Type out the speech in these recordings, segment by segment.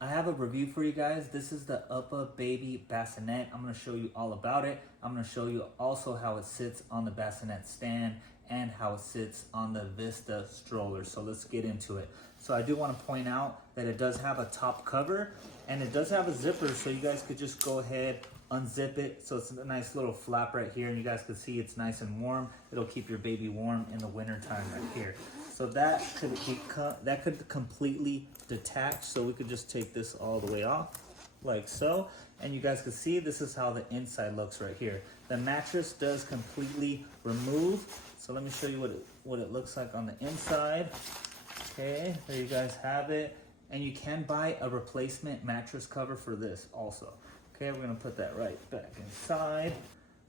I have a review for you guys. This is the UPPAbaby Bassinet. I'm going to show you all about it. I'm going to show you also how it sits on the bassinet stand and how it sits on the Vista stroller. So let's get into it. So I do want to point out that it does have a top cover and it does have a zipper, so you guys could just go ahead, unzip it. So it's a nice little flap right here, and you guys can see it's nice and warm. It'll keep your baby warm in the winter time right here. So that could completely detach, so we could just take this all the way off like so, and you guys can see this is how the inside looks right here. The mattress does completely remove, so let me show you what it looks like on the inside. Okay, there you guys have it, and you can buy a replacement mattress cover for this also. Okay, we're gonna put that right back inside.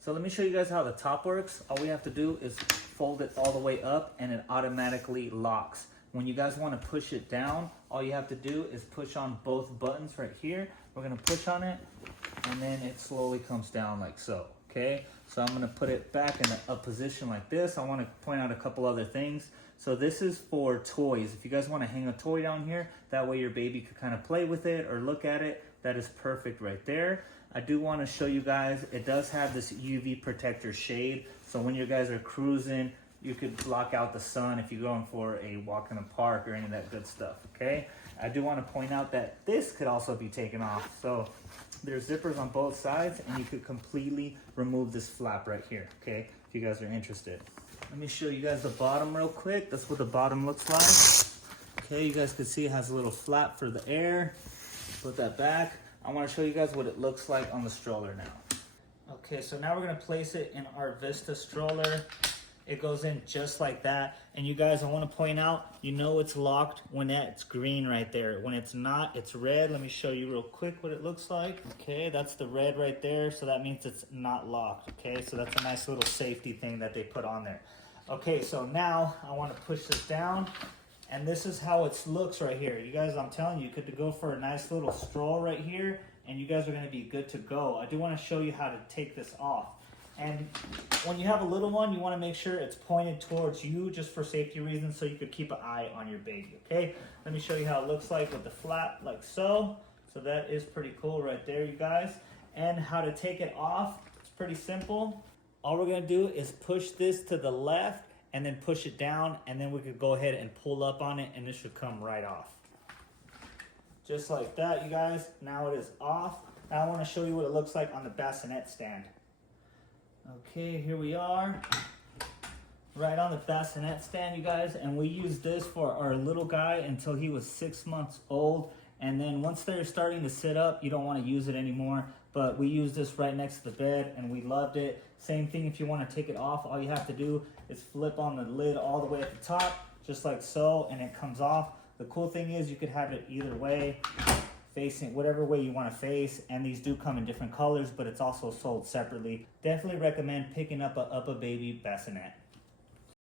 So let me show you guys how the top works. All we have to do is fold it all the way up and it automatically locks. When you guys want to push it down, all you have to do is push on both buttons right here. We're going to push on it and then it slowly comes down like so. Okay, so I'm going to put it back in a position like this. I want to point out a couple other things. So this is for toys. If you guys want to hang a toy down here, that way your baby could kind of play with it or look at it. That is perfect right there. I do want to show you guys, it does have this UV protector shade. So when you guys are cruising, you could block out the sun if you're going for a walk in the park or any of that good stuff, okay? I do want to point out that this could also be taken off. So there's zippers on both sides and you could completely remove this flap right here, okay? If you guys are interested. Let me show you guys the bottom real quick. That's what the bottom looks like. Okay, you guys can see it has a little flap for the air. Put that back. I want to show you guys what it looks like on the stroller now. Okay, so now we're going to place it in our Vista stroller. It goes in just like that. And you guys, I want to point out, you know it's locked when that's green right there. When it's not, it's red. Let me show you real quick what it looks like. Okay, that's the red right there. So that means it's not locked. Okay, so that's a nice little safety thing that they put on there. Okay, so now I want to push this down. And this is how it looks right here. You guys, I'm telling you, you could go for a nice little stroll right here and you guys are gonna be good to go. I do wanna show you how to take this off. And when you have a little one, you wanna make sure it's pointed towards you just for safety reasons so you could keep an eye on your baby, okay? Let me show you how it looks like with the flap like so. So that is pretty cool right there, you guys. And how to take it off, it's pretty simple. All we're gonna do is push this to the left and then push it down, and then we could go ahead and pull up on it and it should come right off. Just like that, you guys. Now it is off. Now I want to show you what it looks like on the bassinet stand. Okay, here we are. Right on the bassinet stand, you guys, and we used this for our little guy until he was 6 months old. And then once they're starting to sit up, you don't want to use it anymore. But we use this right next to the bed and we loved it. Same thing if you want to take it off, all you have to do is flip on the lid all the way at the top, just like so, and it comes off. The cool thing is you could have it either way, facing whatever way you want to face, and these do come in different colors, but it's also sold separately. Definitely recommend picking up a UPPAbaby Bassinet.